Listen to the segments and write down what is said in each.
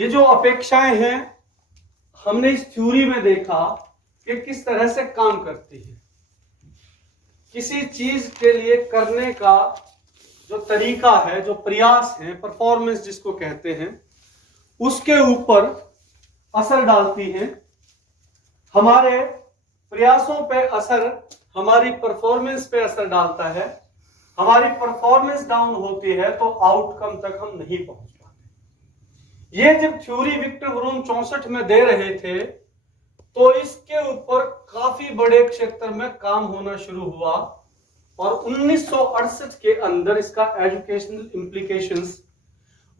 ये जो अपेक्षाएं हैं हमने इस थ्योरी में देखा कि किस तरह से काम करती है। किसी चीज के लिए करने का जो तरीका है, जो प्रयास है, परफॉर्मेंस जिसको कहते हैं, उसके ऊपर असर डालती हैं। हमारे प्रयासों पे असर हमारी परफॉर्मेंस पे असर डालता है। हमारी परफॉर्मेंस डाउन होती है तो आउटकम तक हम नहीं पहुंच पाते। ये जब थ्योरी विक्टर व्रूम 64 में दे रहे थे तो इसके ऊपर काफी बड़े क्षेत्र में काम होना शुरू हुआ और 1968 के अंदर इसका एजुकेशनल इम्प्लीकेशंस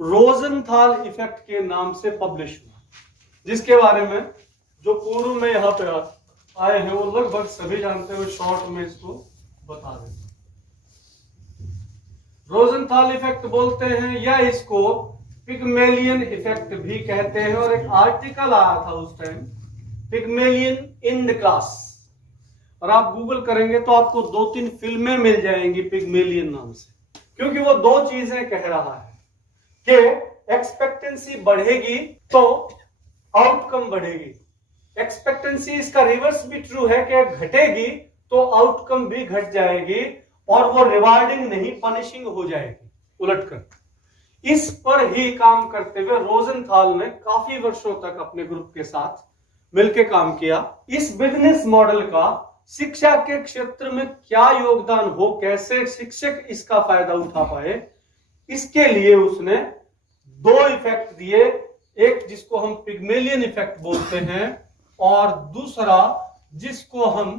रोजनथाल इफेक्ट के नाम से पब्लिश हुआ, जिसके बारे में जो पूर्व में यहां पे आए हैं वो लगभग सभी जानते हो। शॉर्ट में इसको बता दें। रोजनथाल इफेक्ट बोलते हैं या इसको पिग्मेलियन इफेक्ट भी कहते हैं। और एक आर्टिकल आया था उस time, Pygmalion in the class, और आप गूगल करेंगे तो आपको 2-3 फिल्में मिल जाएंगी पिग्मेलियन नाम से, क्योंकि वो दो चीजें कह रहा है कि एक्सपेक्टेंसी बढ़ेगी तो आउटकम बढ़ेगी। एक्सपेक्टेंसी इसका रिवर्स भी ट्रू है कि घटेगी तो आउटकम भी घट जाएगी और वो रिवार्डिंग नहीं पनिशिंग हो जाएगी उलटकर। इस पर ही काम करते हुए रोजनथाल ने काफी वर्षों तक अपने ग्रुप के साथ मिलकर काम किया। इस बिजनेस मॉडल का शिक्षा के क्षेत्र में क्या योगदान हो, कैसे शिक्षक इसका फायदा उठा पाए, इसके लिए उसने 2 इफेक्ट दिए। एक जिसको हम पिग्मेलियन इफेक्ट बोलते हैं और दूसरा जिसको हम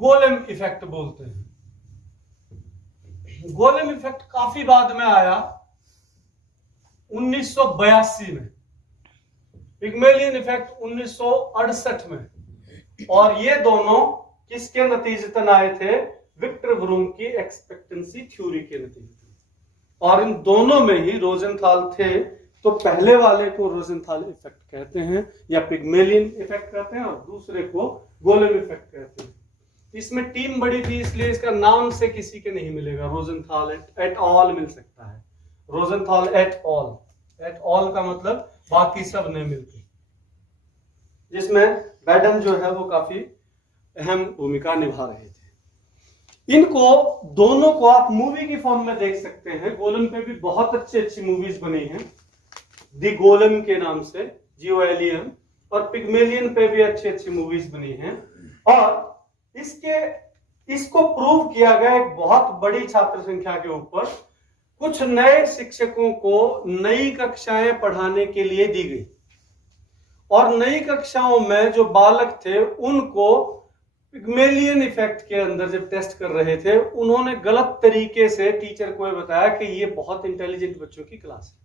गोलेम इफेक्ट बोलते हैं। गोलेम इफेक्ट काफी बाद में आया 1982 में, पिग्मेलियन इफेक्ट 1968 में, और ये दोनों किसके नतीजतन आए थे? विक्टर व्रूम की एक्सपेक्टेंसी थ्योरी के नतीजतन। और इन दोनों में ही रोजनथाल थे, तो पहले वाले को रोजनथाल इफेक्ट कहते हैं या पिग्मेलियन इफेक्ट कहते हैं और दूसरे को गोलेम इफेक्ट कहते हैं। इसमें टीम बड़ी थी इसलिए इसका नाम से किसी के नहीं मिलेगा। रोजनथाल एट ऑल मिल सकता है, रोजनथाल एट ऑल। एट ऑल का मतलब बाकी सब नहीं मिलते, जिसमें बैडन जो है वो काफी अहम भूमिका निभा रहे थे। इनको दोनों को आप मूवी की फॉर्म में देख सकते हैं। गोलेम पे भी बहुत अच्छी मूवीज बनी हैं, दी गोलेम के नाम से, GOLEM, और पिग्मेलियन पे भी अच्छी मूवीज बनी हैं। और इसको प्रूव किया गया एक बहुत बड़ी छात्र संख्या के ऊपर। कुछ नए शिक्षकों को नई कक्षाएं पढ़ाने के लिए दी गई और नई कक्षाओं में जो बालक थे उनको पिग्मेलियन इफेक्ट के अंदर जब टेस्ट कर रहे थे, उन्होंने गलत तरीके से टीचर को बताया कि ये बहुत इंटेलिजेंट बच्चों की क्लास है,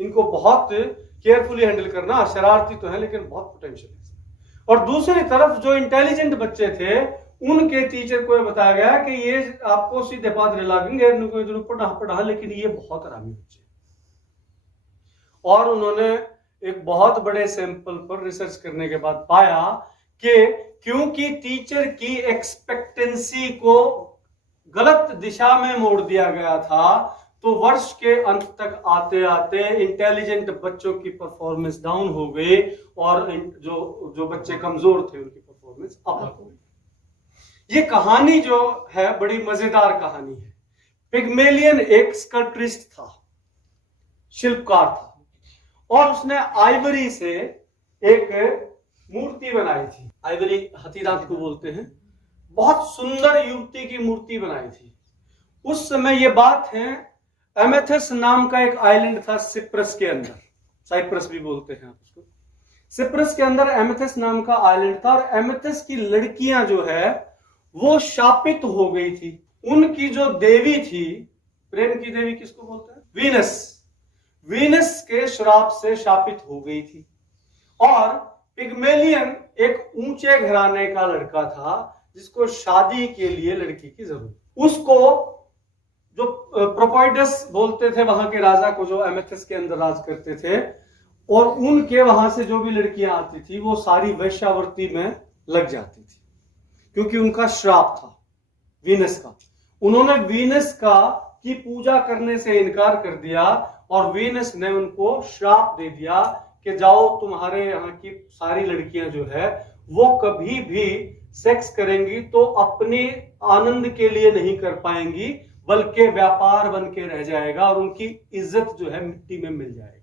इनको बहुत केयरफुली हैंडल करना, शरारती तो है लेकिन बहुत पोटेंशियल है। और दूसरी तरफ जो इंटेलिजेंट बच्चे थे उनके टीचर को बताया गया कि ये आपको सीधे पादरे लागेंगे, इनको जरूर पढ़ा लेकिन ये बहुत आरामी बच्चे। और उन्होंने एक बहुत बड़े सैंपल पर रिसर्च करने के बाद पाया कि क्योंकि टीचर की एक्सपेक्टेंसी को गलत दिशा में मोड़ दिया गया था, तो वर्ष के अंत तक आते आते इंटेलिजेंट बच्चों की परफॉर्मेंस डाउन हो गई और जो बच्चे कमजोर थे उनकी परफॉर्मेंस अप हो गई। ये कहानी जो है बड़ी मजेदार कहानी है। पिग्मेलियन एक स्कल्पट्रिस्ट था, शिल्पकार था, और उसने आइवरी से एक मूर्ति बनाई थी। आइवरी हथीदांत को बोलते हैं। बहुत सुंदर युवती की मूर्ति बनाई थी। उस समय ये बात है, एमेथस नाम का एक आइलैंड था सिप्रस के अंदर, साइप्रस भी बोलते हैं आप उसको। सिप्रस के अंदर एमेथस नाम का आइलैंड था और एमेथस की लड़कियां जो है वो शापित हो गई थी। उनकी जो देवी थी, प्रेम की देवी किसको बोलते हैं? वीनस। वीनस के श्राप से शापित हो गई थी। और पिग्मेलियन एक ऊंचे घराने का लड़का था जिसको शादी के लिए लड़की की जरूरत। उसको जो प्रोपोइडस बोलते थे वहां के राजा को, जो एमेथस के अंदर राज करते थे, और उनके वहां से जो भी लड़कियां आती थी वो सारी वैश्यावृत्ति में लग जाती थी, क्योंकि उनका श्राप था वीनस का। उन्होंने वीनस का की पूजा करने से इनकार कर दिया और वीनस ने उनको श्राप दे दिया कि जाओ, तुम्हारे यहाँ की सारी लड़कियां जो है वो कभी भी सेक्स करेंगी तो अपने आनंद के लिए नहीं कर पाएंगी, बल्कि व्यापार बन के रह जाएगा और उनकी इज्जत जो है मिट्टी में मिल जाएगी,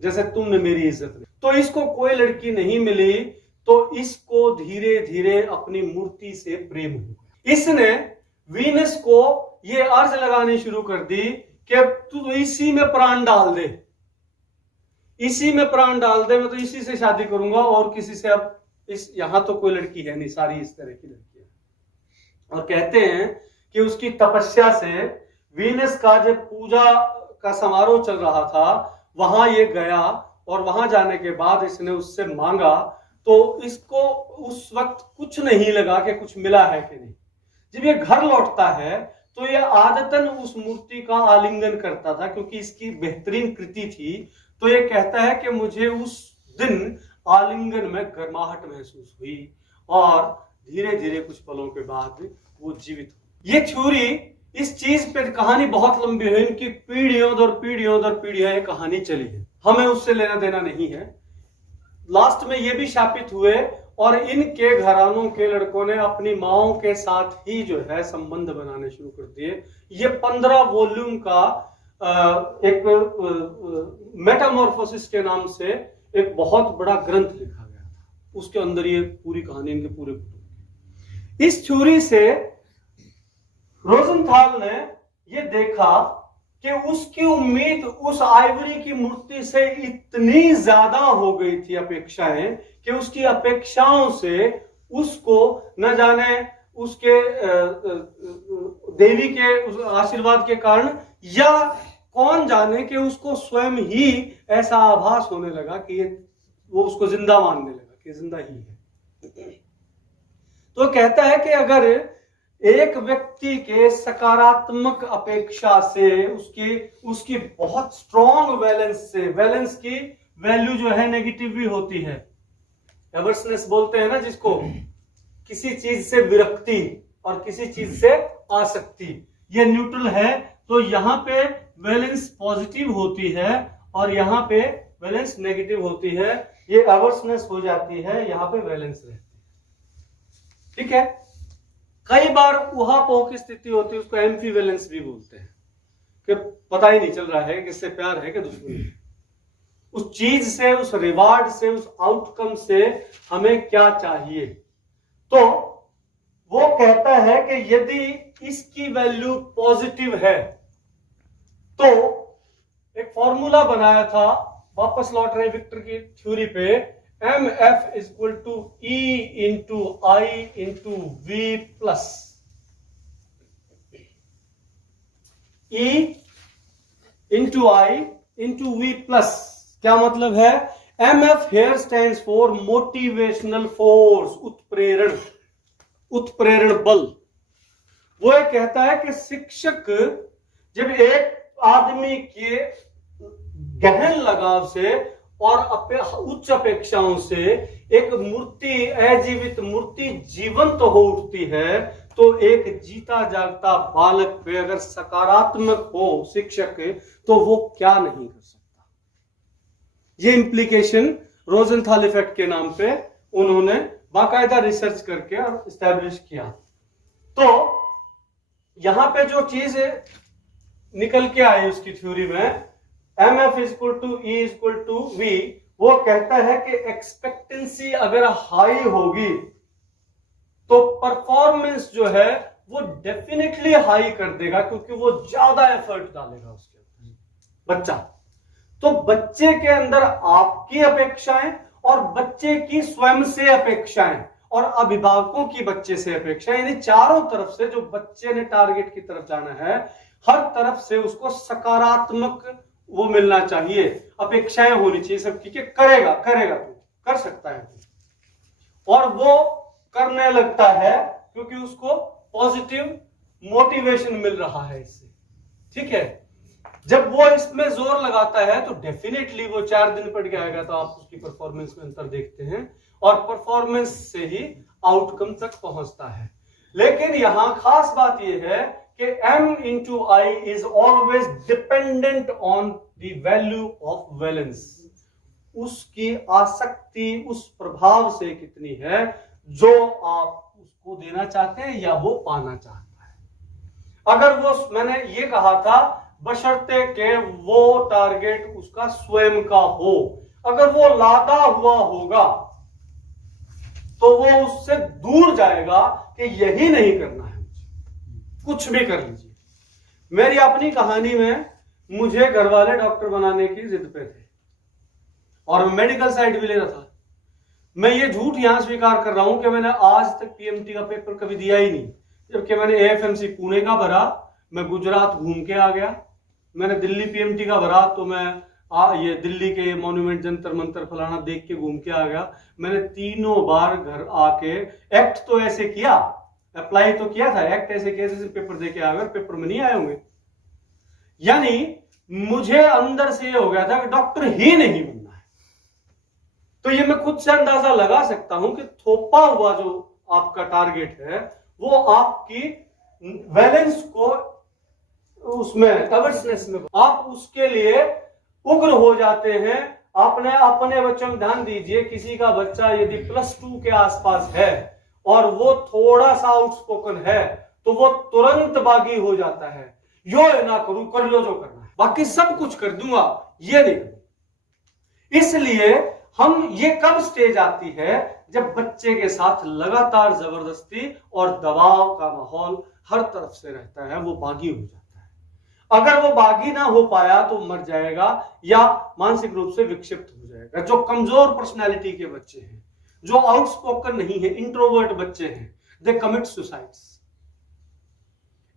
जैसे तुमने मेरी इज्जत ली। तो इसको कोई लड़की नहीं मिली, तो इसको धीरे धीरे अपनी मूर्ति से प्रेम हुआ। इसने वीनस को ये अर्ज लगानी शुरू कर दी कि तू इसी में प्राण डाल दे, इसी में प्राण डाल दे, मैं तो इसी से शादी करूंगा और किसी से अब इस यहां तो कोई लड़की है नहीं, सारी इस तरह की लड़कियां। और कहते हैं कि उसकी तपस्या से वीनस का जब पूजा का समारोह चल रहा था वहां ये गया, और वहां जाने के बाद इसने उससे मांगा, तो इसको उस वक्त कुछ नहीं लगा कि कुछ मिला है कि नहीं। जब ये घर लौटता है तो ये आदतन उस मूर्ति का आलिंगन करता था, क्योंकि इसकी बेहतरीन कृति थी। तो ये कहता है कि मुझे उस दिन आलिंगन में गर्माहट महसूस हुई और धीरे धीरे कुछ पलों के बाद वो जीवित हुई। ये थ्योरी, इस चीज पे कहानी बहुत लंबी है, इनकी पीढ़ियों दर पीढ़ियों दर पीढ़ियां ये कहानी चली है, हमें उससे लेना देना नहीं है। लास्ट में ये भी शापित हुए और इनके घरानों के लड़कों ने अपनी माओं के साथ ही जो है संबंध बनाने शुरू कर दिए। ये 15 वॉल्यूम का एक मेटामॉर्फोसिस के नाम से एक बहुत बड़ा ग्रंथ लिखा गया था, उसके अंदर ये पूरी कहानी इनके पूरे। इस थ्योरी से रोजेंथाल ने ये देखा कि उसकी उम्मीद उस आइवरी की मूर्ति से इतनी ज्यादा हो गई थी अपेक्षाएं, कि उसकी अपेक्षाओं से उसको न जाने उसके देवी के उस आशीर्वाद के कारण या कौन जाने कि उसको स्वयं ही ऐसा आभास होने लगा कि वो उसको जिंदा मानने लगा कि जिंदा ही है। तो कहता है कि अगर एक व्यक्ति के सकारात्मक अपेक्षा से उसकी बहुत स्ट्रॉन्ग वैलेंस की वैल्यू जो है नेगेटिव भी होती है। एवर्सनेस बोलते हैं ना जिसको, किसी चीज से विरक्ति और किसी चीज से आसक्ति, ये न्यूट्रल है। तो यहाँ पे वैलेंस पॉजिटिव होती है और यहाँ पे वैलेंस नेगेटिव होती है, ये एवर्सनेस हो जाती है, यहाँ पे वैलेंस रहती है। ठीक है, कई बार उहापोह की स्थिति होती है, उसको एम्फीवैलेंस भी बोलते हैं, कि पता ही नहीं चल रहा है किससे प्यार है कि दुश्मनी है। उस चीज से, उस रिवार्ड से, उस आउटकम से हमें क्या चाहिए। तो वो कहता है कि यदि इसकी वैल्यू पॉजिटिव है, तो एक फॉर्मूला बनाया था, वापस लौट रहे विक्टर की थ्योरी पे, MF is equal to E into I into V plus E into I into V plus। क्या मतलब है? MF here stands for motivational force, उत्प्रेरण बल। वो ये कहता है कि शिक्षक जब एक आदमी के गहन लगाव से और उच्च अपेक्षाओं से एक मूर्ति, अजीवित मूर्ति जीवंत हो उठती है, तो एक जीता जागता बालक पे अगर सकारात्मक हो शिक्षक, तो वो क्या नहीं कर सकता। ये इंप्लीकेशन रोजेंथाल इफेक्ट के नाम पे उन्होंने बाकायदा रिसर्च करके और एस्टैब्लिश किया। तो यहां पे जो चीज निकल के आई उसकी थ्योरी में, MF is equal to E is equal to V, वो कहता है कि एक्सपेक्टेंसी अगर हाई होगी तो परफॉर्मेंस जो है वो डेफिनेटली हाई कर देगा, क्योंकि वो ज्यादा एफर्ट डालेगा उसके अंदर बच्चा। तो बच्चे के अंदर आपकी अपेक्षाएं और बच्चे की स्वयं से अपेक्षाएं और अभिभावकों की बच्चे से अपेक्षाएं, यानी चारों तरफ से जो बच्चे ने टारगेट की तरफ जाना है, हर तरफ से उसको सकारात्मक वो मिलना चाहिए, अपेक्षाएं होनी चाहिए सबकी कि करेगा तू, कर सकता है तू, और वो करने लगता है क्योंकि उसको पॉजिटिव मोटिवेशन मिल रहा है इससे। ठीक है, जब वो इसमें जोर लगाता है तो डेफिनेटली वो 4 दिन पढ़ के आएगा, तो आप उसकी परफॉर्मेंस में अंतर देखते हैं और परफॉर्मेंस से ही आउटकम तक पहुंचता है। लेकिन यहां खास बात यह है कि m into I is always dependent on the value of valence. उसकी आसक्ति उस प्रभाव से कितनी है जो आप उसको देना चाहते हैं या वो पाना चाहता है। अगर वो, मैंने ये कहा था, बशर्ते के वो टारगेट उसका स्वयं का हो। अगर वो लादा हुआ होगा तो वो उससे दूर जाएगा कि यही नहीं करना है, कुछ भी कर लीजिए। मेरी अपनी कहानी में मुझे घर वाले डॉक्टर बनाने की जिद पे थे और मैं मेडिकल साइड भी ले रहा था। मैं ये झूठ यहां स्वीकार कर रहा हूं कि मैंने आज तक पीएमटी का पेपर कभी दिया ही नहीं, जबकि मैंने एएफएमसी पुणे का भरा, मैं गुजरात घूम के आ गया। मैंने दिल्ली पीएमटी का भरा तो मैं ये दिल्ली के मॉन्यूमेंट, जंतर मंतर फलाना देख के घूम के आ गया। मैंने तीनों बार घर आके एक्ट तो ऐसे किया, अप्लाई तो किया था, एक्ट ऐसे किया जैसे पेपर दे के आ गए, पेपर में नहीं आए होंगे। यानी मुझे अंदर से ये हो गया था कि डॉक्टर ही नहीं बनना है। तो ये मैं खुद से अंदाजा लगा सकता हूं कि थोपा हुआ जो आपका टारगेट है वो आपकी वैलेंस को उसमें कवर्सनेस में आप उसके लिए उग्र हो जाते हैं। आपने अपने बच्चों में ध्यान दीजिए, किसी का बच्चा यदि +2 के आसपास है और वो थोड़ा सा आउटस्पोकन है तो वो तुरंत बागी हो जाता है, यो ना करूं, कर लो जो करना है, बाकी सब कुछ कर दूंगा, ये नहीं करूं। इसलिए हम, ये कब स्टेज आती है जब बच्चे के साथ लगातार जबरदस्ती और दबाव का माहौल हर तरफ से रहता है, वो बागी हो जाता है। अगर वो बागी ना हो पाया तो मर जाएगा या मानसिक रूप से विक्षिप्त हो जाएगा। जो कमजोर पर्सनैलिटी के बच्चे हैं, जो आउटस्पोकन नहीं है, इंट्रोवर्ट बच्चे हैं, they commit suicides.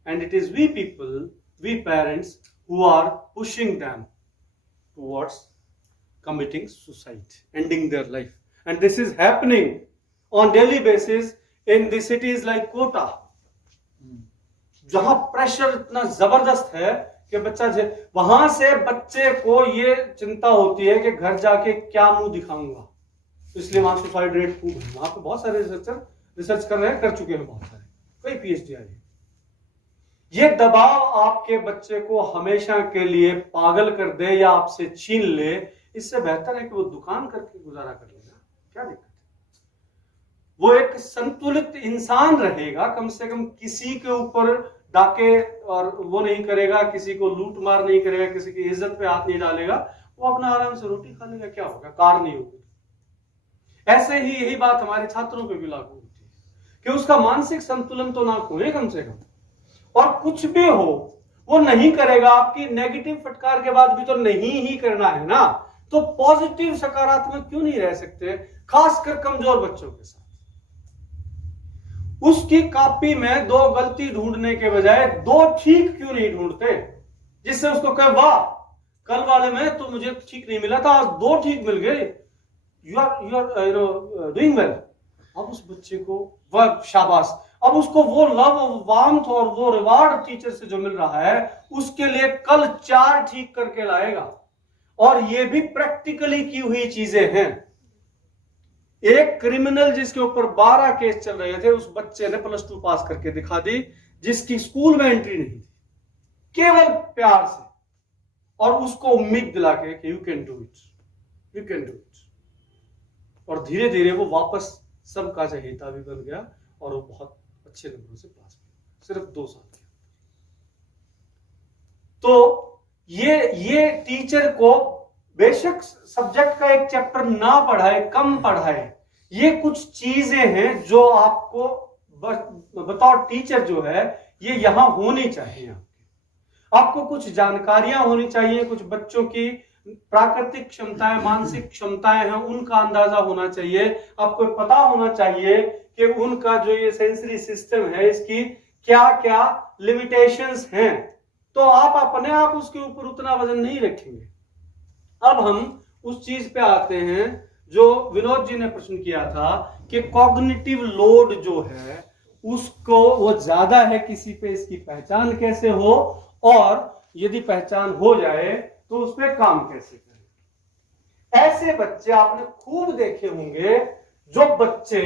And it is we people, we parents who are pushing them towards committing suicide, ending their life. And this is happening on daily basis in the cities like Kota, जहां pressure इतना जबरदस्त है कि बच्चा, वहां से बच्चे को ये चिंता होती है कि घर जाके क्या मुंह दिखाऊंगा, इसलिए वहां सुसाइड रेट खूब है। वहां पे बहुत सारे रिसर्चर रिसर्च कर रहे हैं, कर चुके हैं बहुत सारे, कई पीएचडी आ रही है। ये दबाव आपके बच्चे को हमेशा के लिए पागल कर दे या आपसे छीन ले, इससे बेहतर है कि वो दुकान करके गुजारा कर लेगा, क्या दिक्कत है। वो एक संतुलित इंसान रहेगा, कम से कम किसी के ऊपर डाके और वो नहीं करेगा, किसी को लूट मार नहीं करेगा, किसी की इज्जत पे हाथ नहीं डालेगा, वो अपना आराम से रोटी खा लेगा, क्या होगा, कार नहीं होगी। ऐसे ही यही बात हमारे छात्रों पे भी लागू होती है कि उसका मानसिक संतुलन तो ना खोए कम से कम, और कुछ भी हो वो नहीं करेगा। आपकी नेगेटिव फटकार के बाद भी तो नहीं ही करना है ना, तो पॉजिटिव सकारात्मक क्यों नहीं रह सकते, खासकर कमजोर बच्चों के साथ। उसकी कॉपी में 2 गलती ढूंढने के बजाय 2 ठीक क्यों नहीं ढूंढते, जिससे उसको कहे वाह, कल वाले में तो मुझे ठीक नहीं मिला था, आज 2 ठीक मिल गए, यू आर डूइंग वेल। अब उस बच्चे को वह शाबाश, अब उसको वो लव, वार्मथ और वो रिवार्ड टीचर से जो मिल रहा है, उसके लिए कल 4 ठीक करके लाएगा। और ये भी प्रैक्टिकली की हुई चीजें हैं। एक क्रिमिनल जिसके ऊपर 12 केस चल रहे थे, उस बच्चे ने +2 पास करके दिखा दी, जिसकी स्कूल में एंट्री नहीं थी, केवल प्यार से, और उसको उम्मीद दिला के कि you can do it, you can do it. और धीरे धीरे वो वापस सबका चहेता भी बन गया और वो बहुत अच्छे नंबरों से पास हुआ, सिर्फ 2 साल के। तो ये टीचर को बेशक सब्जेक्ट का एक चैप्टर ना पढ़ाए, कम पढ़ाए, ये कुछ चीजें हैं जो आपको बतौर टीचर जो है ये यहां होनी चाहिए। आपको कुछ जानकारियां होनी चाहिए, कुछ बच्चों की प्राकृतिक क्षमताएं, मानसिक क्षमताएं हैं, उनका अंदाजा होना चाहिए। आपको पता होना चाहिए कि उनका जो ये सेंसरी सिस्टम है, इसकी क्या क्या लिमिटेशंस हैं, तो आप अपने आप उसके ऊपर उतना वजन नहीं रखेंगे। अब हम उस चीज पे आते हैं जो विनोद जी ने प्रश्न किया था कि कॉग्निटिव लोड जो है उसको वो ज्यादा है किसी पे, इसकी पहचान कैसे हो, और यदि पहचान हो जाए तो उस पर काम कैसे करें। ऐसे बच्चे आपने खूब देखे होंगे जो बच्चे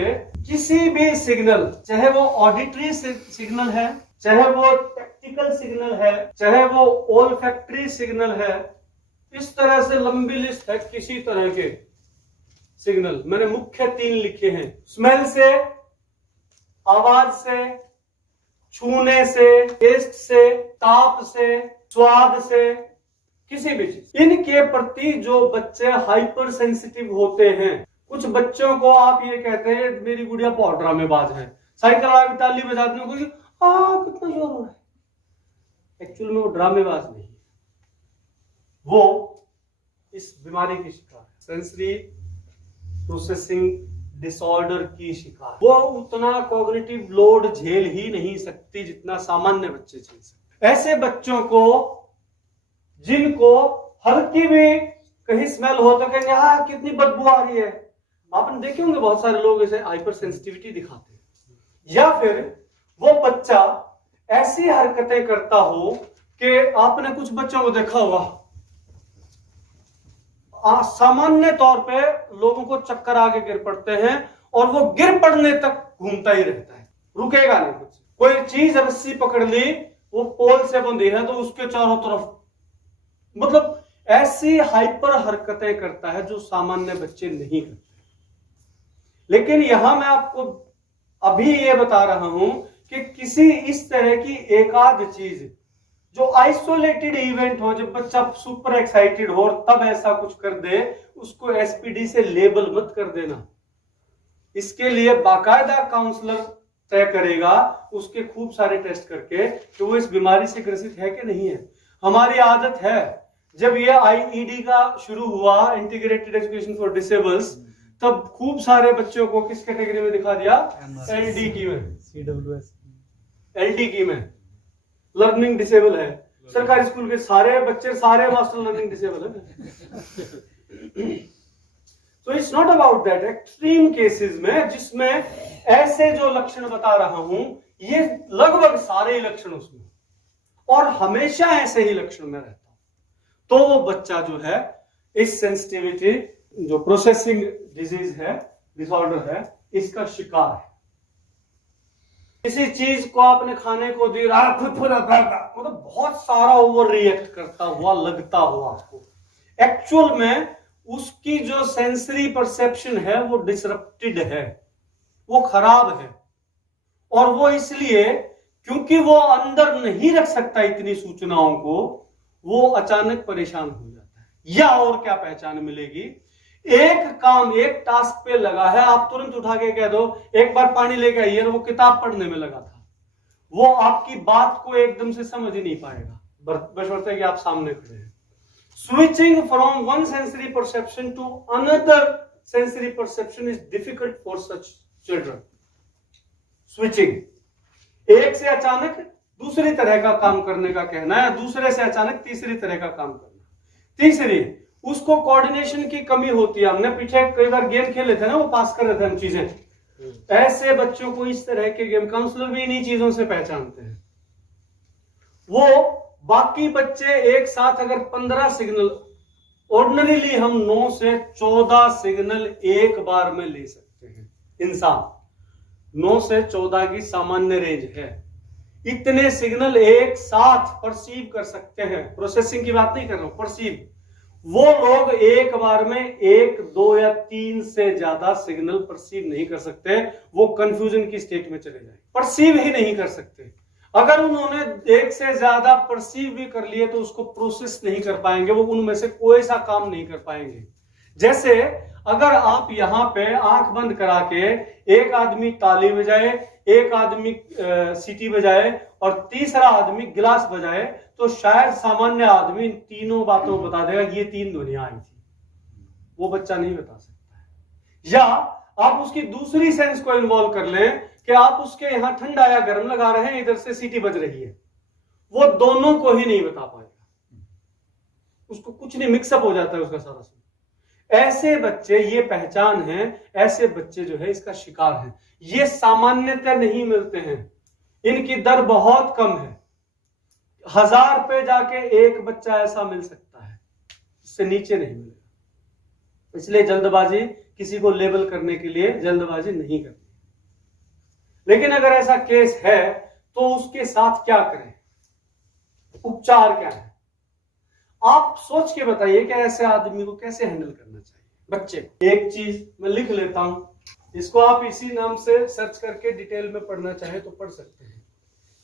किसी भी सिग्नल, चाहे वो ऑडिटरी सिग्नल है, चाहे वो टैक्टिकल सिग्नल है, चाहे वो ओल्फैक्टरी सिग्नल है, इस तरह से लंबी लिस्ट है किसी तरह के सिग्नल। मैंने मुख्य 3 लिखे हैं, स्मेल से, आवाज से, छूने से, टेस्ट से, ताप से, स्वाद से, किसी भी चीज। इनके प्रति जो बच्चे हाइपर सेंसिटिव होते हैं, कुछ बच्चों को आप ये कहते हैं मेरी गुड़िया बहुत ड्रामेबाज है, साइकिल वाली ताली बजाते हैं, कोई कितना शोर हो रहा है, एक्चुअल में वो ड्रामेबाज नहीं है, वो इस बीमारी की शिकार है, सेंसरी प्रोसेसिंग डिसऑर्डर की शिकार। वो उतना कॉग्निटिव लोड झेल ही नहीं सकती जितना सामान्य बच्चे झेल सकते। ऐसे बच्चों को जिनको हल्की भी कहीं स्मेल हो तो कहेंगे हाँ कितनी बदबू आ रही है। आपने देखे होंगे बहुत सारे लोग ऐसे हाइपर सेंसिटिविटी दिखाते हैं। या फिर वो बच्चा ऐसी हरकतें करता हो कि आपने कुछ बच्चों को देखा होगा, सामान्य तौर पे लोगों को चक्कर आके गिर पड़ते हैं और वो गिर पड़ने तक घूमता ही रहता है, रुकेगा नहीं। कुछ कोई चीज रस्सी पकड़ ली, वो पोल से बंधी है तो उसके चारों तरफ, मतलब ऐसी हाइपर हरकतें करता है जो सामान्य बच्चे नहीं करते। लेकिन यहां मैं आपको अभी ये बता रहा हूं कि किसी इस तरह की एकाध चीज जो आइसोलेटेड इवेंट हो, जब बच्चा सुपर एक्साइटेड हो और तब ऐसा कुछ कर दे, उसको एसपीडी से लेबल मत कर देना। इसके लिए बाकायदा काउंसलर तय करेगा, उसके खूब सारे टेस्ट करके कि वो इस बीमारी से ग्रसित है कि नहीं है। हमारी आदत है, जब ये आईईडी का शुरू हुआ, इंटीग्रेटेड एजुकेशन फॉर डिसेबल्स, तब खूब सारे बच्चों को किस कैटेगरी में दिखा दिया, एलडी की में, एलडी की में, लर्निंग डिसेबल है। सरकारी स्कूल के सारे बच्चे, सारे मास्टर लर्निंग डिसेबल है। तो it's not about that. Extreme cases में जिसमें ऐसे जो लक्षण बता रहा हूं, ये लगभग सारे ही लक्षण उसमें, और हमेशा ऐसे ही लक्षण में रहता हूं, तो वो बच्चा जो है इस सेंसिटिविटी जो प्रोसेसिंग डिजीज है, डिसऑर्डर है, इसका शिकार है। किसी चीज को आपने खाने को दी, मतलब बहुत सारा ओवर रिएक्ट करता हुआ लगता हुआ आपको, एक्चुअल में उसकी जो सेंसरी परसेप्शन है वो डिसरप्टेड है, वो खराब है। और वो इसलिए क्योंकि वो अंदर नहीं रख सकता इतनी सूचनाओं को, वो अचानक परेशान हो जाता है। या और क्या पहचान मिलेगी, एक काम, एक टास्क पे लगा है, आप तुरंत उठा के कह दो एक बार पानी लेके आइए, वो किताब पढ़ने में लगा था, वो आपकी बात को एकदम से समझ ही नहीं पाएगा, बशर्ते कि आप सामने खड़े हैं। Switching from one sensory perception to another sensory perception is difficult for such children. Switching, एक से अचानक दूसरी तरह का काम करने का कहना है, दूसरे से अचानक तीसरी तरह का काम करना। तीसरी, उसको कोऑर्डिनेशन की कमी होती है। हमने पीछे कई बार गेम खेले थे ना, वो पास कर रहे थे हम चीजें। ऐसे बच्चों को इस तरह के गेम काउंसलर भी इन्हीं चीजों से पहचानते हैं। वो बाकी बच्चे एक साथ अगर 15 सिग्नल, ऑर्डिनरीली हम 9 से 14 सिग्नल एक बार में ले सकते हैं। इंसान 9 से 14 की सामान्य रेंज है, इतने सिग्नल एक साथ परसीव कर सकते हैं। प्रोसेसिंग की बात नहीं कर रहा हूं, परसीव। वो लोग एक बार में 1, 2 या 3 से ज्यादा सिग्नल परसीव नहीं कर सकते, वो कंफ्यूजन की स्टेट में चले जाए, परसीव ही नहीं कर सकते। अगर उन्होंने एक से ज्यादा परसीव भी कर लिए तो उसको प्रोसेस नहीं कर पाएंगे, वो उनमें से कोई सा काम नहीं कर पाएंगे। जैसे अगर आप यहां पे आंख बंद करा के एक आदमी ताली बजाए, एक आदमी सीटी बजाए और तीसरा आदमी गिलास बजाए, तो शायद सामान्य आदमी इन तीनों बातों को बता देगा कि ये 3 ध्वनियां आई थी। वो बच्चा नहीं बता सकता है। या आप उसकी दूसरी सेंस को इन्वॉल्व कर लें कि आप उसके यहां ठंडा या गर्म लगा रहे हैं, इधर से सीटी बज रही है, वो दोनों को ही नहीं बता पाएगा, उसको कुछ नहीं, मिक्सअप हो जाता है उसका सारा सब। ऐसे बच्चे, ये पहचान है, ऐसे बच्चे जो है इसका शिकार हैं। ये सामान्यतः नहीं मिलते हैं, इनकी दर बहुत कम है। 1000 पे जाके एक बच्चा ऐसा मिल सकता है, इससे नीचे नहीं मिलेगा। इसलिए जल्दबाजी, किसी को लेबल करने के लिए जल्दबाजी नहीं करनी। लेकिन अगर ऐसा केस है तो उसके साथ क्या करें, उपचार क्या है? आप सोच के बताइए कि ऐसे आदमी को कैसे हैंडल करना चाहिए, बच्चे को। एक चीज मैं लिख लेता हूं, इसको आप इसी नाम से सर्च करके डिटेल में पढ़ना चाहे तो पढ़ सकते हैं,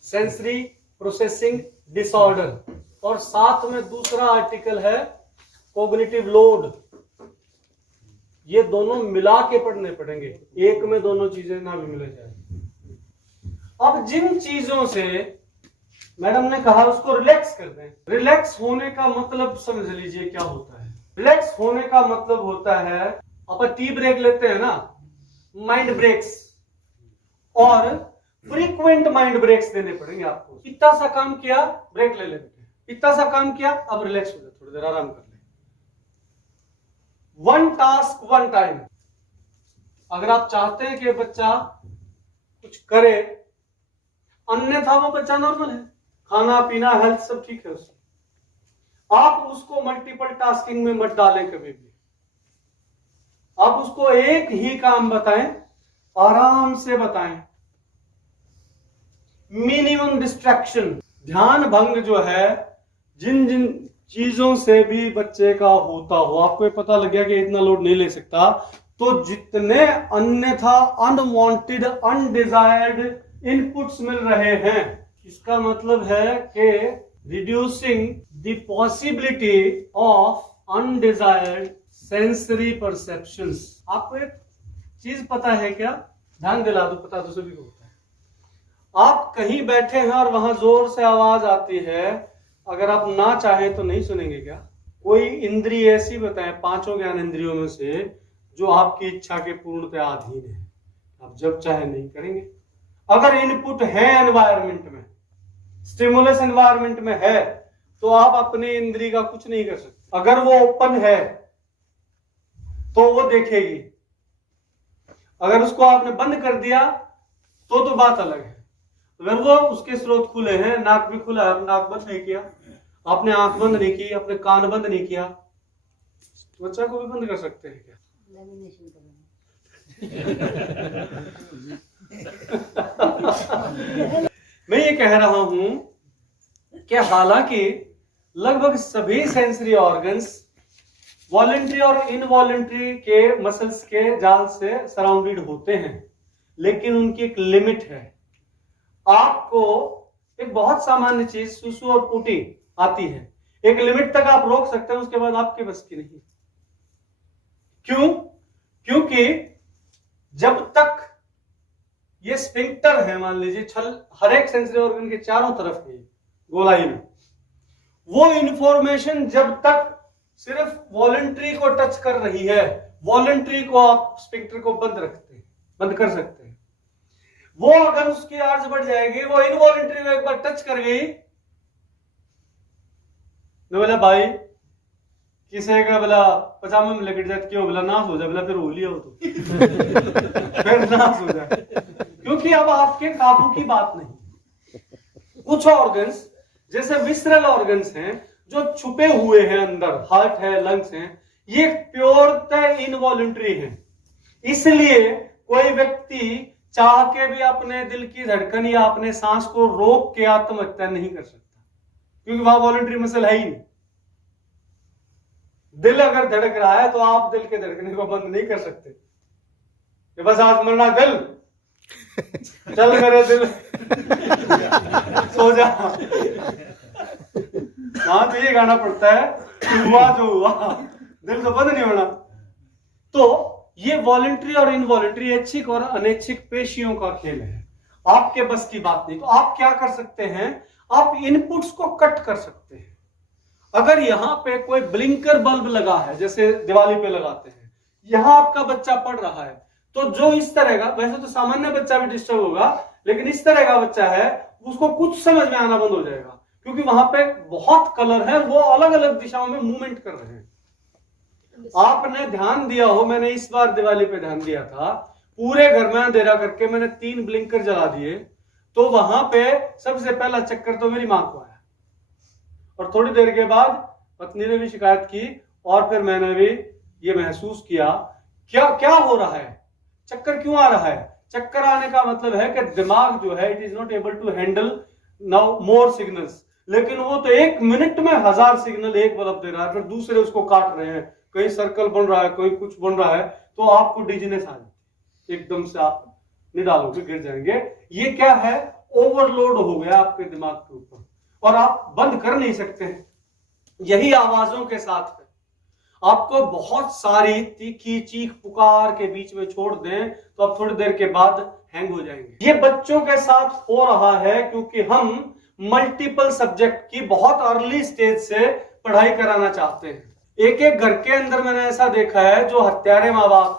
सेंसरी प्रोसेसिंग डिसऑर्डर, और साथ में दूसरा आर्टिकल है कॉग्निटिव लोड। ये दोनों मिला के पढ़ने पड़ेंगे, एक में दोनों चीजें ना भी मिले जाए। अब जिन चीजों से मैडम ने कहा उसको रिलैक्स कर दें। रिलैक्स होने का मतलब समझ लीजिए क्या होता है। रिलैक्स होने का मतलब होता है, अपन टी ब्रेक लेते हैं ना, माइंड ब्रेक्स, और फ्रीक्वेंट माइंड ब्रेक्स देने पड़ेंगे आपको। इतना सा काम किया, ब्रेक ले लेते हैं, इतना सा काम किया, अब रिलैक्स हो जाए, थोड़ी देर आराम कर ले। One task one time. अगर आप चाहते हैं कि बच्चा कुछ करे, अन्यथा वो बच्चा नॉर्मल है, खाना पीना हेल्थ सब ठीक है उसकी, आप उसको मल्टीपल टास्किंग में मत डालें कभी भी। आप उसको एक ही काम बताएं, आराम से बताएं, मिनिमम डिस्ट्रैक्शन। ध्यान भंग जो है, जिन जिन चीजों से भी बच्चे का होता हो, आपको ये पता लग गया कि इतना लोड नहीं ले सकता, तो जितने अन्यथा अनवांटेड अनडिजायर्ड इनपुट्स मिल रहे हैं, इसका मतलब है कि reducing the possibility of undesired sensory perceptions. आपको एक चीज पता है क्या, ध्यान दिला दो, पता तो सभी को होता है। आप कहीं बैठे हैं और वहां जोर से आवाज आती है, अगर आप ना चाहें तो नहीं सुनेंगे क्या? कोई इंद्रिय ऐसी बताएं पांचों ज्ञान इंद्रियों में से जो आपकी इच्छा के पूर्णतः अधीन है, आप जब चाहे नहीं करेंगे। अगर इनपुट है एनवायरमेंट में, स्टिमुलस एनवायरमेंट में है, तो आप अपने इंद्रिय का कुछ नहीं कर सकते। अगर वो ओपन है तो वो देखेगी, अगर उसको आपने बंद कर दिया तो बात अलग है। अगर वो उसके स्रोत खुले हैं, नाक भी खुला है, नाक बंद नहीं किया, आपने आंख बंद नहीं की, अपने कान बंद नहीं किया, बच्चा को भी बंद कर सकते हैं क्या? मैं ये कह रहा हूं कि हालांकि लगभग सभी सेंसरी ऑर्गन्स वॉलेंट्री और इनवॉलेंट्री के मसल्स के जाल से सराउंडेड होते हैं, लेकिन उनकी एक लिमिट है। आपको एक बहुत सामान्य चीज सुसु और पुटी आती है, एक लिमिट तक आप रोक सकते हैं, उसके बाद आपके बस की नहीं। क्यों? क्योंकि जब तक ये स्फिंक्टर है, मान लीजिए छल हर एक सेंसरी ऑर्गन के चारों तरफ है गोलाई में, वो इंफॉर्मेशन जब तक सिर्फ वॉलंटरी को टच कर रही है, वॉलंटरी को आप स्फिंक्टर को बंद कर सकते हैं। वो अगर उसकी आर्ज बढ़ जाएगी, वो इनवॉलंटरी को एक बार टच कर गई, बोला भाई किसी का बोला पजामे में लेकर जाए, क्यों बोला नाश हो जाए, बोला फिर हो लिया हो तो फिर नाश हो जाए, क्योंकि अब आपके काबू की बात नहीं। कुछ ऑर्गन्स जैसे विसरल ऑर्गन्स हैं जो छुपे हुए हैं अंदर, हार्ट है, लंग्स हैं, ये प्योरतः इनवॉलंटरी हैं। इसलिए कोई व्यक्ति चाह के भी अपने दिल की धड़कन या अपने सांस को रोक के आत्महत्या नहीं कर सकता, क्योंकि वहां वॉलंटरी मसल है ही नहीं। दिल अगर धड़क रहा है तो आप दिल के धड़कने को बंद नहीं कर सकते कि बस आज मरना दिल, चल मेरे दिल सो जा। हाँ, तो ये गाना पड़ता है, हुआ जो हुआ, दिल तो बंद नहीं होना। तो ये वॉलंटरी और इनवॉलंटरी, ऐच्छिक और अनैच्छिक पेशियों का खेल है, आपके बस की बात नहीं। तो आप क्या कर सकते हैं, आप इनपुट्स को कट कर सकते हैं। अगर यहां पे कोई ब्लिंकर बल्ब लगा है, जैसे दिवाली पे लगाते हैं, यहां आपका बच्चा पढ़ रहा है, तो जो इस तरह का, वैसे तो सामान्य बच्चा भी डिस्टर्ब होगा, लेकिन इस तरह का बच्चा है उसको कुछ समझ में आना बंद हो जाएगा, क्योंकि वहां पे बहुत कलर है, वो अलग अलग दिशाओं में मूवमेंट कर रहे हैं। आपने ध्यान दिया हो, मैंने इस बार दिवाली पे ध्यान दिया था, पूरे घर में अंधेरा करके मैंने 3 ब्लिंकर जला दिए, तो वहां पे सबसे पहला चक्कर तो मेरी मां को आया, और थोड़ी देर के बाद पत्नी ने भी शिकायत की, और फिर मैंने भी ये महसूस किया क्या क्या हो रहा है, चक्कर क्यों आ रहा है, चक्कर आने का मतलब है कि दिमाग जो है it is not able to handle now more signals, लेकिन वो तो 1 मिनट में 1000 सिग्नल एक बल्ब दे रहा है, फिर दूसरे उसको काट रहे हैं, कहीं सर्कल बन रहा है, कहीं कुछ बन रहा है, तो आपको डिजीनेस आ जाती है, एकदम से आप निडालोगे, गिर जाएंगे। ये क्या है, ओवरलोड हो गया आपके दिमाग के ऊपर और आप बंद कर नहीं सकते हैं। यही आवाजों के साथ है, आपको बहुत सारी तीखी चीख पुकार के बीच में छोड़ दें तो आप थोड़ी देर के बाद हैंग हो जाएंगे। ये बच्चों के साथ हो रहा है क्योंकि हम मल्टीपल सब्जेक्ट की बहुत अर्ली स्टेज से पढ़ाई कराना चाहते हैं। एक एक घर के अंदर मैंने ऐसा देखा है जो हत्यारे माँ बाप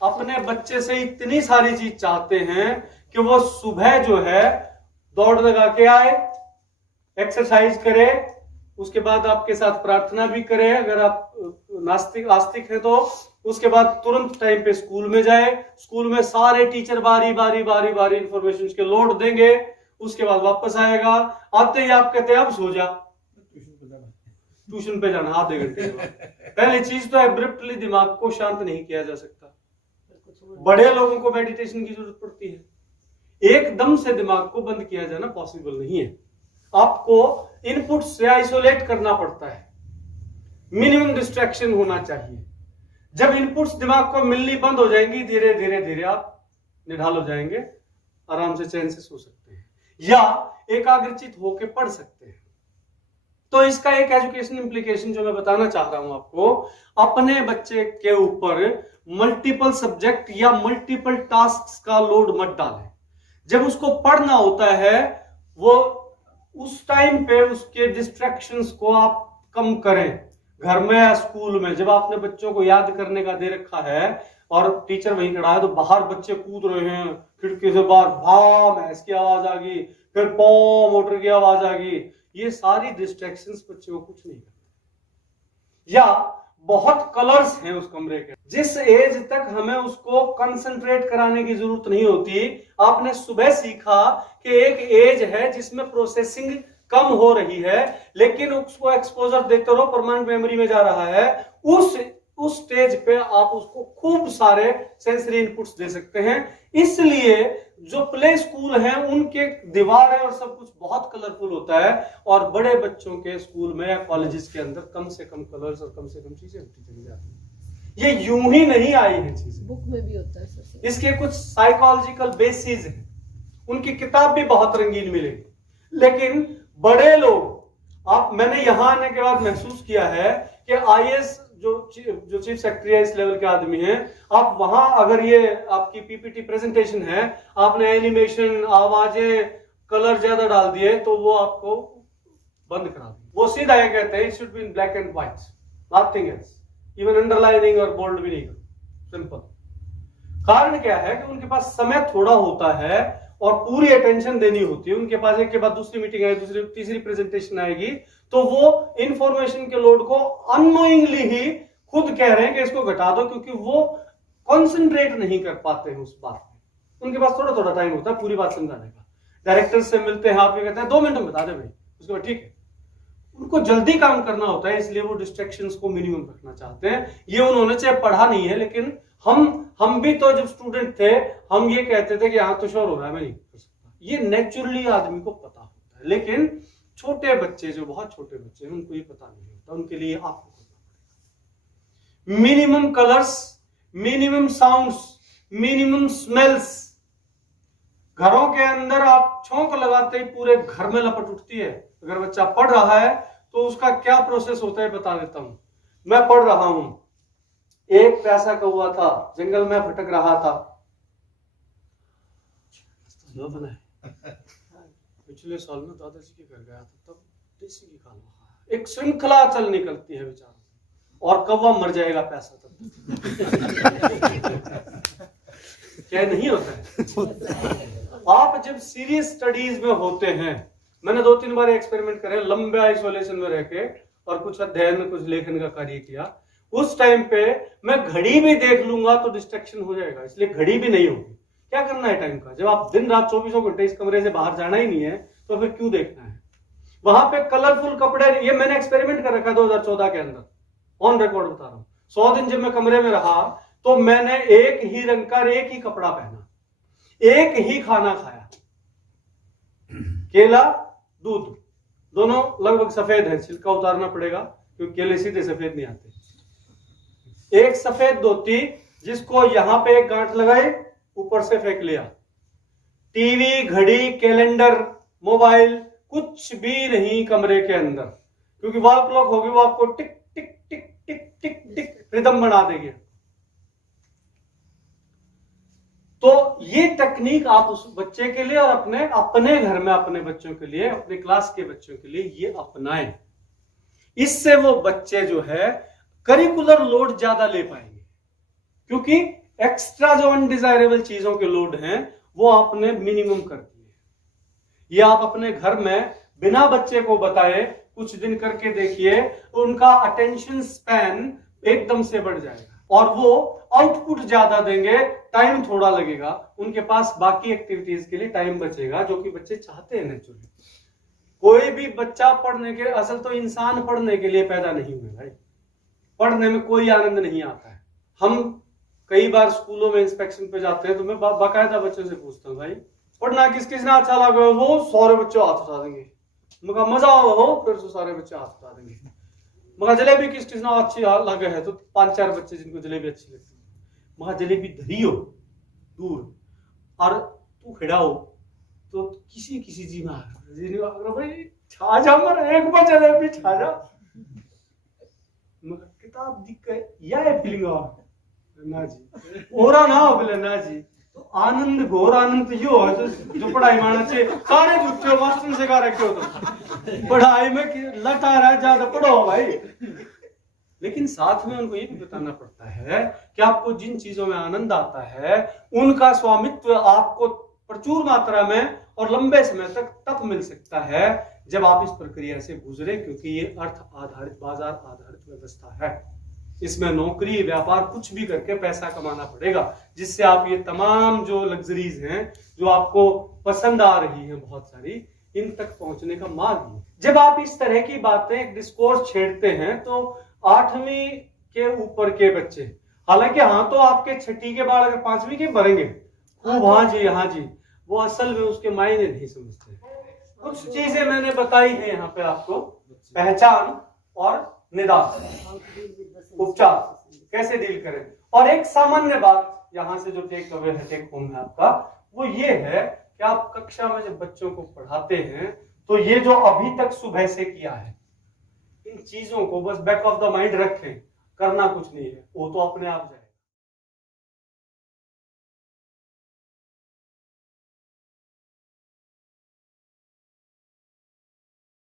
अपने बच्चे से इतनी सारी चीज चाहते हैं कि वो सुबह जो है दौड़ लगा के आए, एक्सरसाइज करे, उसके बाद आपके साथ प्रार्थना भी करे, अगर आप नास्तिक आस्तिक है तो उसके बाद तुरंत टाइम पे स्कूल में जाए, स्कूल में सारे टीचर बारी बारी बारी बारी इंफॉर्मेशन के लोड देंगे, उसके बाद वापस आएगा, आते ही आप कहते हैं अब सो जा, ट्यूशन पे जाना आधे घंटे के बाद। पहली चीज तो एब्रप्टली दिमाग को शांत नहीं किया जा सकता, बड़े लोगों को मेडिटेशन की जरूरत पड़ती है, एकदम से दिमाग को बंद किया जाना पॉसिबल नहीं है, आपको इनपुट से आइसोलेट करना पड़ता है, मिनिमम डिस्ट्रैक्शन होना चाहिए। जब इनपुट्स दिमाग को मिलनी बंद हो जाएंगी, धीरे धीरे धीरे आप निढाल हो जाएंगे, आराम से चैन से सो सकते हैं या एकाग्रचित होकर पढ़ सकते हैं। तो इसका एक एजुकेशन इंप्लीकेशन जो मैं बताना चाह रहा हूं आपको, अपने बच्चे के ऊपर मल्टीपल सब्जेक्ट या मल्टीपल टास्क का लोड मत डालें। जब उसको पढ़ना होता है वो उस टाइम पे उसके डिस्ट्रैक्शंस को आप कम करें। घर में या स्कूल में जब आपने बच्चों को याद करने का दे रखा है और टीचर वहीं खड़ा है तो बाहर बच्चे कूद रहे हैं, खिड़की से बाहर भाम भैंस की आवाज आ गई, फिर पौ मोटर की आवाज आ गई, ये सारी डिस्ट्रैक्शंस बच्चे को कुछ नहीं करते। या बहुत कलर्स हैं उस कमरे के, जिस एज तक हमें उसको कंसंट्रेट कराने की जरूरत नहीं होती। आपने सुबह सीखा कि एक एज है जिसमें प्रोसेसिंग कम हो रही है, लेकिन उसको एक्सपोजर देते रहो, परमानेंट मेमोरी में जा रहा है। उस स्टेज पे आप उसको खूब सारे सेंसरी इनपुट्स दे सकते हैं। इसलिए जो प्ले स्कूल हैं उनके दीवारें और सब कुछ बहुत कलरफुल होता है, और बड़े बच्चों के स्कूल में या कॉलेजेस के अंदर कम से कम कलर्स और कम से कम चीजें होती चली जाती है। ये यूं ही नहीं आई है चीजें, बुक में भी होता है सर। इसके कुछ साइकोलॉजिकल बेसिस हैं, उनकी किताब भी बहुत रंगीन मिलेगी। लेकिन बड़े लोग, मैंने यहां आने के बाद महसूस किया है कि आईएएस जो चीफ सेक्रेटरी है, इस लेवल के आदमी हैं, आप वहां अगर ये आपकी पीपीटी प्रेजेंटेशन है, आपने एनिमेशन, आवाजें, कलर ज्यादा डाल दिए तो वो आपको बंद करा दिए। वो सीधा ये कहते हैं it should be in black and white, nothing else, even underlining और बोल्ड भी नहीं, सिंपल। कारण क्या है कि उनके पास समय थोड़ा होता है और पूरी अटेंशन देनी होती है। उनके पास एक के बाद दूसरी मीटिंग आएगी, दूसरी तीसरी प्रेजेंटेशन आएगी, तो वो इंफॉर्मेशन के लोड को अननोइंगली ही खुद कह रहे हैं कि इसको घटा दो, क्योंकि वो कंसंट्रेट नहीं कर पाते हैं उस बात में। उनके पास थोड़ा थोड़ा टाइम होता है पूरी बात समझाने का। डायरेक्टर से मिलते हैं, आप ये कहते हैं 2 मिनट में बता दे भाई, उसके बाद ठीक है। उनको जल्दी काम करना होता है, इसलिए वो डिस्ट्रैक्शंस को मिनिमम रखना चाहते हैं। ये उन्होंने चाहे पढ़ा नहीं है, लेकिन हम भी तो जब स्टूडेंट थे हम ये कहते थे कि हाँ तो श्योर हो रहा है, मैं नहीं कर सकता। ये नेचुरली आदमी को पता होता है, लेकिन छोटे बच्चे, जो बहुत छोटे बच्चे हैं, उनको ये पता नहीं होता। उनके लिए आपको करना पड़ेगा minimum colours, minimum sounds, minimum smells. घरों के अंदर आप छौंक लगाते ही पूरे घर में लपट उठती है। अगर बच्चा पढ़ रहा है तो उसका क्या प्रोसेस होता है बता देता हूं। मैं पढ़ रहा हूं, एक प्यासा कौवा था, जंगल में भटक रहा था। पिछले साल में दादाजी के घर गया था, तब देसी घी खा लो। एक श्रृंखला चल निकलती है विचारों, और कौवा मर जाएगा प्यासा तब। क्या नहीं होता है? आप जब सीरियस स्टडीज में होते हैं, मैंने 2-3 बार एक्सपेरिमेंट करे, लंबे आइसोलेशन में रह के और कुछ अध्ययन में कुछ लेखन का कार्य किया। उस टाइम पे मैं घड़ी भी देख लूंगा तो डिस्ट्रैक्शन हो जाएगा, इसलिए घड़ी भी नहीं होगी। क्या करना है टाइम का? जब आप दिन रात 24 घंटे इस कमरे से बाहर जाना ही नहीं है तो फिर क्यों देखना है? वहां पे कलरफुल कपड़े, ये मैंने एक्सपेरिमेंट कर रखा 2014 के अंदर, ऑन रिकॉर्ड बता रहा हूं। 100 दिन जब मैं कमरे में रहा तो मैंने एक ही रंग का एक ही कपड़ा पहना, एक ही खाना खाया, केला दूध, दोनों लगभग सफेद है, छिलका उतारना पड़ेगा क्योंकि केले सीधे सफेद नहीं आते। एक सफेद धोती जिसको यहां पे एक गांठ लगाई, ऊपर से फेंक लिया। टीवी, घड़ी, कैलेंडर, मोबाइल कुछ भी नहीं कमरे के अंदर, क्योंकि वॉल क्लॉक होगी, वो आपको टिक टिक टिक टिक टिक टिक रिदम बना देगी। तो ये टेक्निक आप उस बच्चे के लिए और अपने घर में अपने बच्चों के लिए, अपने क्लास के बच्चों के लिए ये अपनाएं। इससे वो बच्चे जो है करिकुलर लोड ज्यादा ले पाएंगे, क्योंकि एक्स्ट्रा जो अनडिजायरेबल चीजों के लोड हैं वो आपने मिनिमम कर दिए। ये आप अपने घर में बिना बच्चे को बताए कुछ दिन करके देखिए, उनका अटेंशन स्पैन एकदम से बढ़ जाएगा और वो आउटपुट ज्यादा देंगे, टाइम थोड़ा लगेगा, उनके पास बाकी एक्टिविटीज के लिए टाइम बचेगा, जो कि बच्चे चाहते हैं नेचुरली। कोई भी बच्चा पढ़ने के, असल तो इंसान पढ़ने के लिए पैदा नहीं हुए भाई, पढ़ने में कोई आनंद नहीं आता है। हम कई बार स्कूलों में इंस्पेक्शन पे जाते हैं तो मैं बाकायदा बच्चों से पूछता हूँ, भाई पढ़ना किस किस ने अच्छा लगा, वो सारे बच्चे हाथ उठा देंगे। मगर मजा हो फिर तो सारे बच्चे हाथ उठा देंगे। मगर जलेबी किस किस ने अच्छी लगे है तो 5-4 बच्चे जिनको जलेबी अच्छी लगती है। मगर जलेबी धरी हो दूर और तू खड़ा हो तो किसी किसी जी में भाई छा जा, मर एक बार जलेबी छा जा। मगर किताब दिख के या फीलिंग ना जी ओरा ना हो बोले ना जी। तो आनंद, घोर आनंद तो यो है जो पढ़ाई माना चाहिए। सारे जुटे मास्टर से कहा रखे हो तो पढ़ाई में लट आ रहा है, ज्यादा पढ़ो भाई। लेकिन साथ में उनको ये भी बताना पड़ता है कि आपको जिन चीजों में आनंद आता है उनका स्वामित्व आपको प्रचुर मात्रा में और लंबे समय तक तब मिल सकता है जब आप इस प्रक्रिया से गुजरे, क्योंकि ये अर्थ आधारित, बाजार आधारित व्यवस्था है। इसमें नौकरी, व्यापार कुछ भी करके पैसा कमाना पड़ेगा, जिससे आप ये तमाम जो लग्जरीज हैं जो आपको पसंद आ रही हैं बहुत सारी, इन तक पहुंचने का मार्ग है। जब आप इस तरह की बातें, एक डिस्कोर्स छेड़ते हैं तो 8वीं के ऊपर के बच्चे, हालांकि हाँ तो आपके 6ठी के बाद अगर 5वीं के भरेंगे हाँ जी हाँ जी, वो असल में उसके मायने नहीं समझते। कुछ चीजें मैंने बताई है यहाँ पे आपको, पहचान और निदान, उपचार कैसे डील करें। और एक सामान्य बात यहाँ से जो टेक अवे है, टेक होम है आपका, वो ये है कि आप कक्षा में जब बच्चों को पढ़ाते हैं तो ये जो अभी तक सुबह से किया है, इन चीजों को बस बैक ऑफ द माइंड रखें, करना कुछ नहीं है, वो तो अपने आप जाए।